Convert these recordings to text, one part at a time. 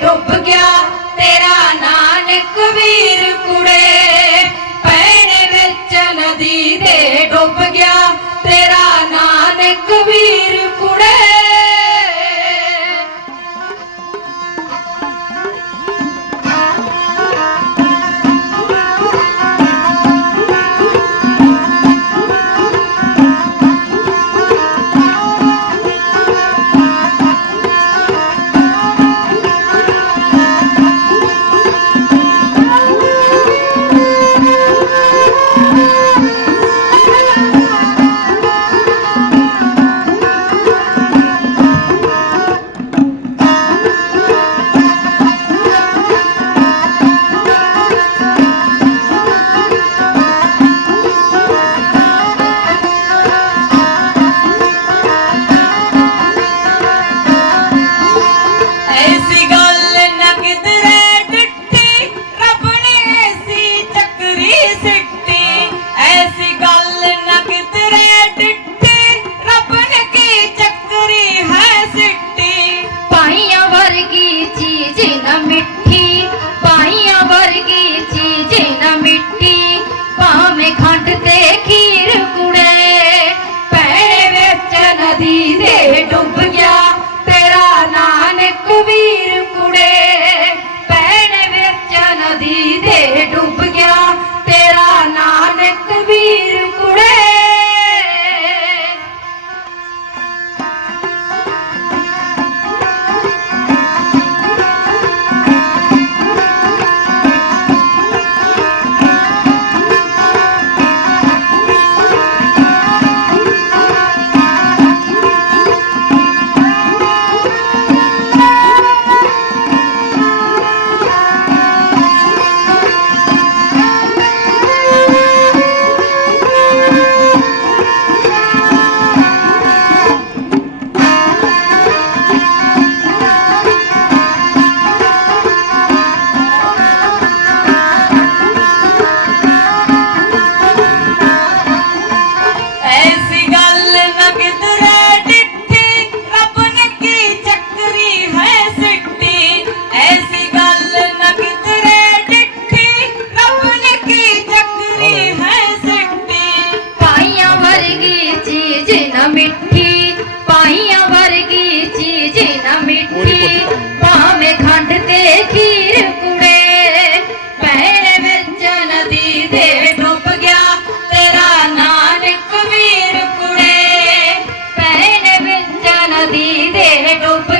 ਡੁੱਬ ਗਿਆ। ਤੇਰਾ ਨਾਨਕ ਵੀਰ ਕੁੜੇ ਵਿੱਚ ਨਦੀ ਦੇ ਡੁੱਬ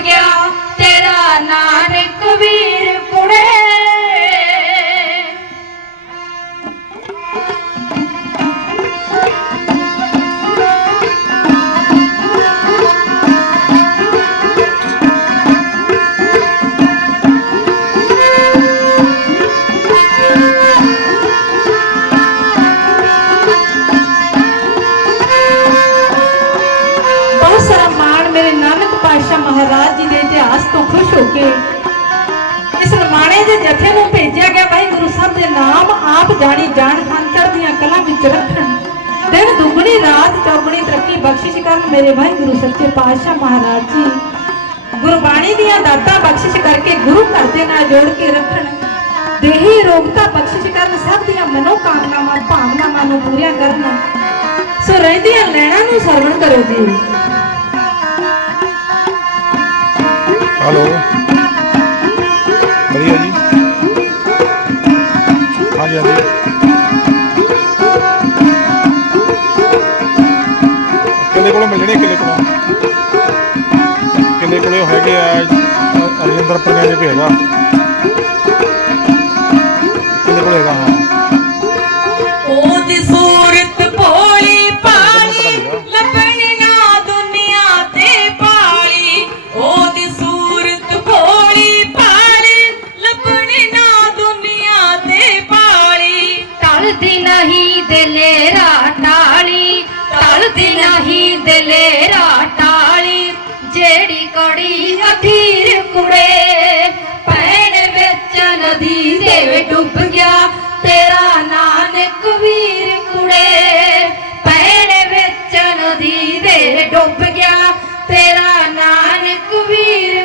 ਹੋ ਕੇ ਇਸ ਰਮਾਣੇ ਦੇ ਜਥੇ ਨੂੰ ਭੇਜਿਆ ਗਿਆ ਭਾਈ ਗੁਰੂ ਸਾਹਿਬ ਦੇ ਨਾਮ, ਆਪ ਜਾਣੀ ਜਾਣ ਖਾਨ ਚੜ੍ਹਦੀਆਂ ਕਲਾਂ ਵਿੱਚ ਰੱਖਣ। ਦਿਨ ਦੁਗਣੀ, ਰਾਤ ਚੌਗਣੀ ਤਰੱਕੀ ਬਖਸ਼ਿਸ਼ ਕਰਨ ਮੇਰੇ ਭਾਈ ਗੁਰੂ ਸੱਚੇ ਪਾਤਸ਼ਾਹ ਮਹਾਰਾਜ ਜੀ। ਗੁਰਬਾਣੀ ਦੀਆਂ ਦਾਤਾਂ ਬਖਸ਼ਿਸ਼ ਕਰਕੇ ਗੁਰੂ ਘਰ ਦੇ ਨਾਲ ਜੋੜ ਕੇ ਰੱਖਣ। ਦੇਹੀ ਰੋਗਤਾ ਬਖਸ਼ਿਸ਼ ਕਰਨ, ਸਭ ਦੀਆਂ ਮਨੋ ਕਾਮਨਾਵਾਂ ਭਾਵਨਾਵਾਂ ਨੂੰ ਪੂਰੀਆਂ ਕਰਨ। ਸੋ ਰਹਿੰਦੀਆਂ ਲੈਣਾ ਨੂੰ ਸਰਵਣ ਕਰੋ ਜੀ। ਹੈਲੋ ਵਧੀਆ ਜੀ? ਹਾਂਜੀ ਹਾਂਜੀ। ਕਿੰਨੇ ਕੋਲੋਂ ਮਿਲਣੇ, ਕਿੰਨੇ ਕੋਲੋਂ? ਕਿੰਨੇ ਕੋਲੇ ਹੈਗੇ ਆ? ਅਰਜਿੰਦਰ ਪੰਨਿਆ ਜੀ ਕੋਈ ਹੈਗਾ ਕੁੜੇ ਪੈਣ ਵਿੱਚ ਨਦੀ ਦੇ ਡੁੱਬ ਗਿਆ। ਤੇਰਾ ਨਾਨਕ ਵੀਰ ਕੁੜੇ ਪੈਣ ਵਿੱਚ ਨਦੀ ਦੇ ਡੁੱਬ ਗਿਆ। ਤੇਰਾ ਨਾਨਕ ਵੀਰ